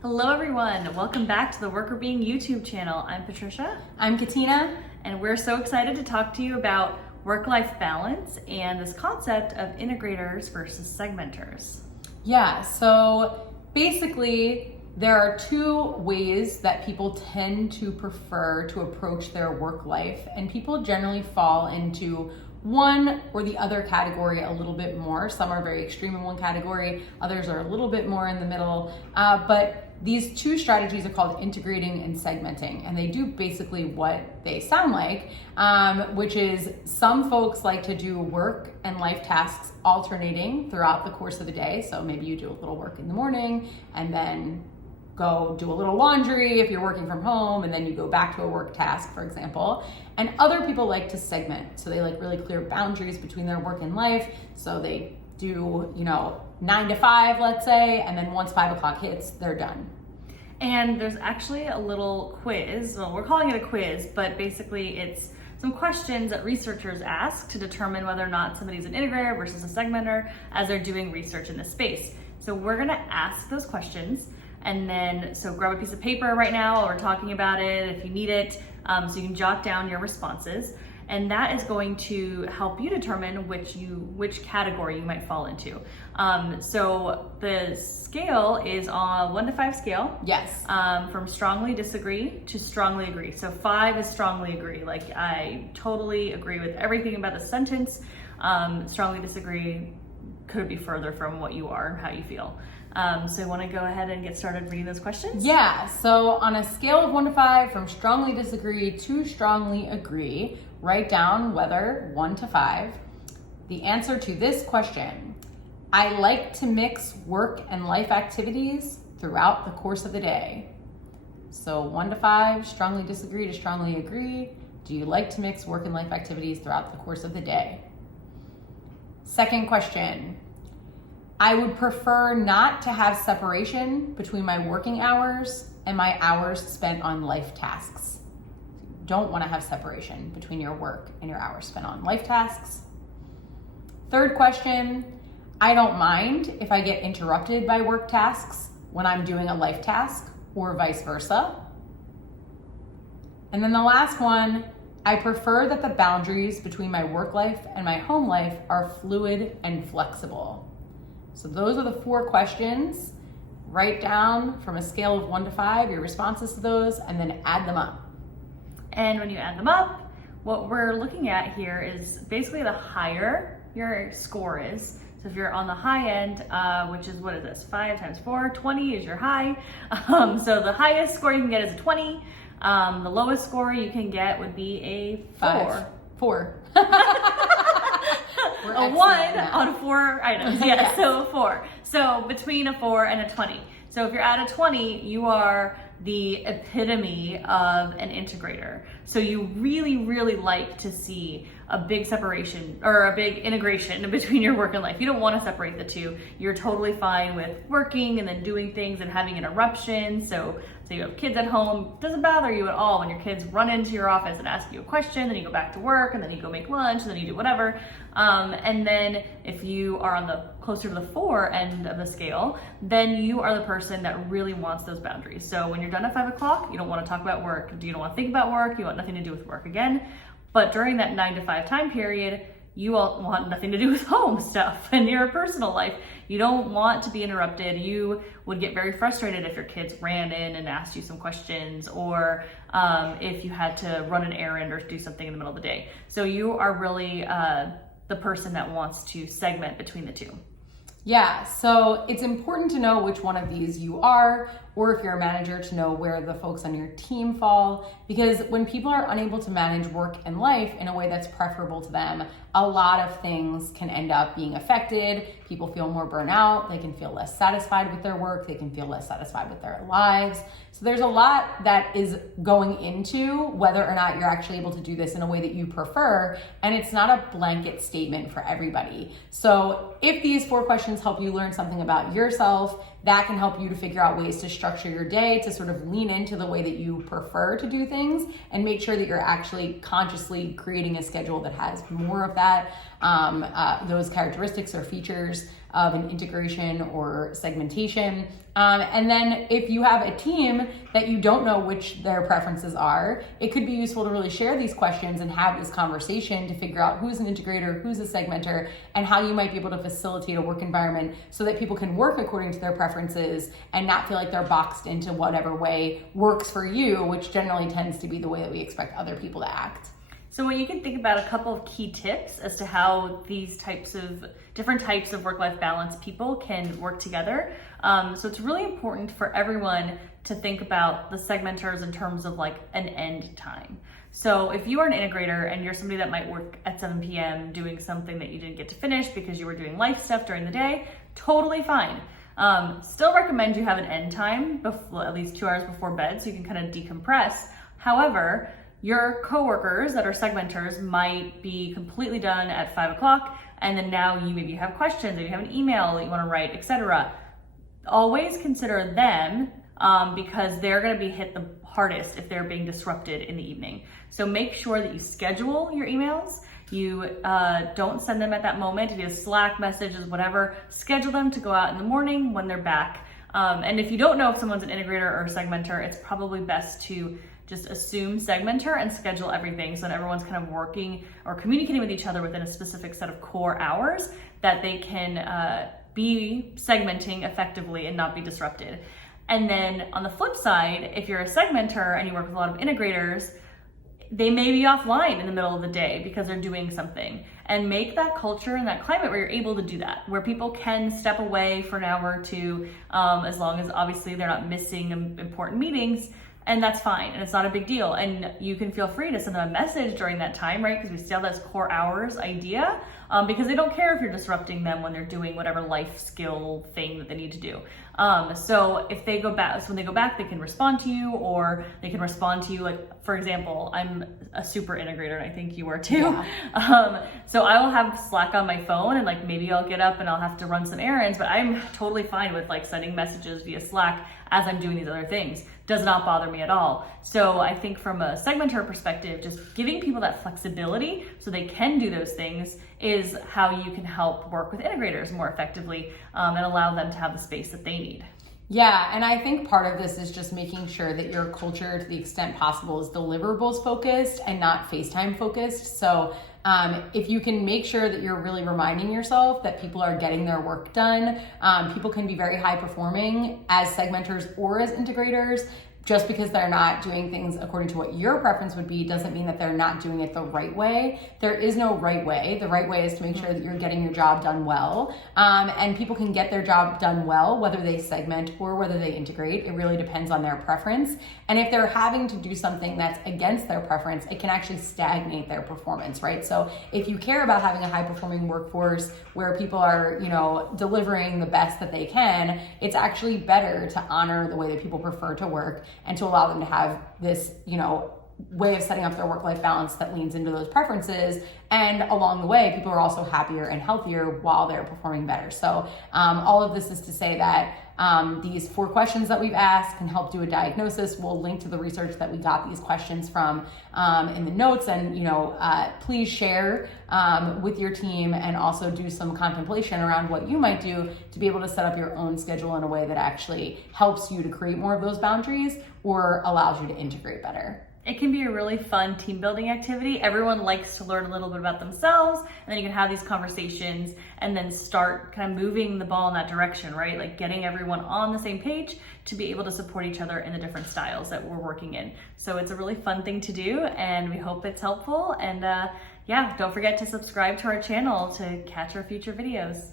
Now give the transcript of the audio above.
Hello everyone, welcome back to the Worker Being YouTube channel. I'm Patricia. I'm Katina. And we're so excited to talk to you about work-life balance and this concept of integrators versus segmenters. Yeah, so basically there are two ways that people tend to prefer to approach their work life, and people generally fall into one or the other category a little bit more. Some are very extreme in one category, others are a little bit more in the middle, but these two strategies are called integrating and segmenting, and they do basically what they sound like, which is some folks like to do work and life tasks alternating throughout the course of the day. So maybe you do a little work in the morning and then go do a little laundry if you're working from home, and then you go back to a work task, for example. And other people like to segment. So they like really clear boundaries between their work and life. So they do, 9 to 5, let's say, and then once 5 o'clock hits, they're done. And there's actually a little quiz. Well, we're calling it a quiz, but basically it's some questions that researchers ask to determine whether or not somebody's an integrator versus a segmenter as they're doing research in this space. So we're gonna ask those questions, and then, so grab a piece of paper right now while we're talking about it if you need it, so you can jot down your responses. And that is going to help you determine which category you might fall into. So the scale is on 1 to 5 scale. Yes. From strongly disagree to strongly agree. So 5 is strongly agree. Like, I totally agree with everything about the sentence. Strongly disagree could be further from what you are, how you feel. So you want to go ahead and get started reading those questions? Yeah, so on a scale of 1 to 5, from strongly disagree to strongly agree, write down whether 1 to 5. The answer to this question: I like to mix work and life activities throughout the course of the day. So 1 to 5, strongly disagree to strongly agree. Do you like to mix work and life activities throughout the course of the day? Second question: I would prefer not to have separation between my working hours and my hours spent on life tasks. You don't want to have separation between your work and your hours spent on life tasks. Third question: I don't mind if I get interrupted by work tasks when I'm doing a life task, or vice versa. And then the last one: I prefer that the boundaries between my work life and my home life are fluid and flexible. So those are the 4 questions. Write down from a scale of 1 to 5 your responses to those, and then add them up. And when you add them up, what we're looking at here is basically the higher your score is. So if you're on the high end, which is, what is this, 5 times 4, 20 is your high. So the highest score you can get is a 20. The lowest score you can get would be a 4. 4. A 1 on 4 items. Yeah, so a 4. So between a 4 and a 20. So if you're at a 20, you are the epitome of an integrator. So you really, really like to see a big separation or a big integration between your work and life. You don't want to separate the two. You're totally fine with working and then doing things and having interruptions. So you have kids at home, it doesn't bother you at all when your kids run into your office and ask you a question, then you go back to work, and then you go make lunch, and then you do whatever. And then if you are on the closer to the 4 end of the scale, then you are the person that really wants those boundaries. So when you're done at 5 o'clock, you don't want to talk about work. You don't want to think about work. You want nothing to do with work again. But during that 9 to 5 time period, you all want nothing to do with home stuff and your personal life. You don't want to be interrupted. You would get very frustrated if your kids ran in and asked you some questions, or if you had to run an errand or do something in the middle of the day. So you are really the person that wants to segment between the two. Yeah, so it's important to know which one of these you are, or if you're a manager, to know where the folks on your team fall, because when people are unable to manage work and life in a way that's preferable to them, a lot of things can end up being affected. People feel more burnout, they can feel less satisfied with their work, they can feel less satisfied with their lives. So there's a lot that is going into whether or not you're actually able to do this in a way that you prefer, and it's not a blanket statement for everybody. So if these 4 questions help you learn something about yourself, that can help you to figure out ways to structure your day to sort of lean into the way that you prefer to do things, and make sure that you're actually consciously creating a schedule that has more of that, those characteristics or features. of an integration or segmentation. And then if you have a team that you don't know which their preferences are, it could be useful to really share these questions and have this conversation to figure out who's an integrator, who's a segmenter, and how you might be able to facilitate a work environment so that people can work according to their preferences and not feel like they're boxed into whatever way works for you, which generally tends to be the way that we expect other people to act. So when you can think about a couple of key tips as to how these different types of work-life balance people can work together. So it's really important for everyone to think about the segmenters in terms of like an end time. So if you are an integrator and you're somebody that might work at 7 p.m. doing something that you didn't get to finish because you were doing life stuff during the day, totally fine. Still recommend you have an end time, at least 2 hours before bed, so you can kind of decompress. However, your coworkers that are segmenters might be completely done at 5 o'clock, and then now you maybe have questions or you have an email that you want to write, etc. Always consider them because they're going to be hit the hardest if they're being disrupted in the evening. So make sure that you schedule your emails. You don't send them at that moment. If you have Slack messages, whatever, schedule them to go out in the morning when they're back. And if you don't know if someone's an integrator or a segmenter, it's probably best to just assume segmenter and schedule everything so that everyone's kind of working or communicating with each other within a specific set of core hours that they can be segmenting effectively and not be disrupted. And then on the flip side, if you're a segmenter and you work with a lot of integrators, they may be offline in the middle of the day because they're doing something. And make that culture and that climate where you're able to do that, where people can step away for an hour or two, as long as obviously they're not missing important meetings. And that's fine, and it's not a big deal. And you can feel free to send them a message during that time, right? Because we still have this core hours idea, because they don't care if you're disrupting them when they're doing whatever life skill thing that they need to do. So if they go back, so when they go back, they can respond to you, or they can respond to you. Like, for example, I'm a super integrator, and I think you are too. Yeah. So I will have Slack on my phone, and like maybe I'll get up and I'll have to run some errands, but I'm totally fine with like sending messages via Slack as I'm doing these other things. Does not bother me at all. So I think from a segmenter perspective, just giving people that flexibility so they can do those things is how you can help work with integrators more effectively, and allow them to have the space that they need. Yeah, and I think part of this is just making sure that your culture, to the extent possible, is deliverables focused and not FaceTime focused. So if you can make sure that you're really reminding yourself that people are getting their work done, people can be very high performing as segmenters or as integrators. Just because they're not doing things according to what your preference would be doesn't mean that they're not doing it the right way. There is no right way. The right way is to make sure that you're getting your job done well. And people can get their job done well, whether they segment or whether they integrate. It really depends on their preference. And if they're having to do something that's against their preference, it can actually stagnate their performance, right? So if you care about having a high performing workforce where people are, delivering the best that they can, it's actually better to honor the way that people prefer to work and to allow them to have this, way of setting up their work-life balance that leans into those preferences. And along the way, people are also happier and healthier while they're performing better. So all of this is to say that these 4 questions that we've asked can help do a diagnosis. We'll link to the research that we got these questions from in the notes, and please share with your team and also do some contemplation around what you might do to be able to set up your own schedule in a way that actually helps you to create more of those boundaries or allows you to integrate better. It can be a really fun team building activity. Everyone likes to learn a little bit about themselves, and then you can have these conversations and then start kind of moving the ball in that direction, right? Like getting everyone on the same page to be able to support each other in the different styles that we're working in. So it's a really fun thing to do, and we hope it's helpful. And don't forget to subscribe to our channel to catch our future videos.